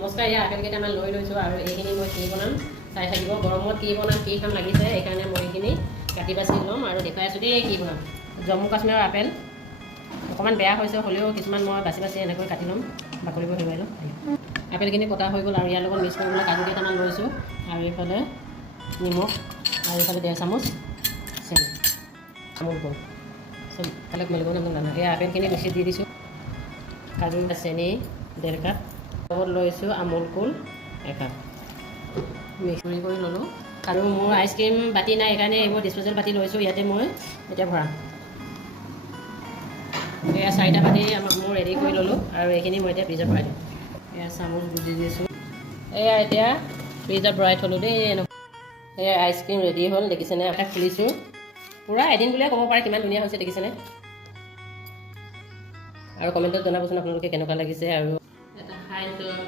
নমস্কাৰ, এয়া আপেল কেইটামান লৈ লৈছোঁ আৰু এইখিনি মই কি বনাম চাই থাকিব। গৰমত কি বনাম কি খাম লাগিছে, সেইকাৰণে মই এইখিনি কাটি বাছি ল'ম আৰু দেখুৱাই আছোঁ দেই কি বনাম। জম্মু কাশ্মীৰৰ আপেল অকণমান বেয়া হৈছে, হ'লেও কিছুমান মই বাছি বাছি এনেকৈ কাটি ল'ম, বাকলিবোৰ হেৰুৱাই ল'ম। আপেলখিনি কটা হৈ গ'ল আৰু ইয়াৰ লগত মিক্স কৰিবলৈ কাজু কেইটামান লৈছোঁ আৰু এইফালে নিমখ আৰু এইফালে 1.5 চামুচ চেনি আমুল গুড় চব বেলেগ মেলিব নাজানো। এই আপেলখিনি মিক্সিত দি দিছোঁ, কাজু চেনি 1.5 কাপ, লগত লৈছোঁ আমুল কুল 1 কাপ, মিক্স কৰি ল'লোঁ। আৰু মোৰ আইচক্ৰীম বাতি নাই, সেইকাৰণে এইবোৰ ডিছপ'জেল বাতি লৈছোঁ। ইয়াতে মই এতিয়া ভৰাম। এয়া 4টা বাতি মোৰ ৰেডি কৰি ল'লোঁ আৰু এইখিনি মই এতিয়া ফ্ৰিজত ভৰাই দিম। এয়া চামুচ গুজি দিছোঁ, এয়া এতিয়া ফ্ৰিজত ভৰাই থ'লোঁ দেই। এয়া আইচক্ৰীম ৰেডি হ'ল, দেখিছেনে? এটা খুলিছোঁ, পূৰা এদিন বুলিয়ে ক'ব পাৰে, কিমান ধুনীয়া হৈছে দেখিছেনে? আৰু কমেণ্টত জনাবচোন আপোনালোকে কেনেকুৱা লাগিছে আৰু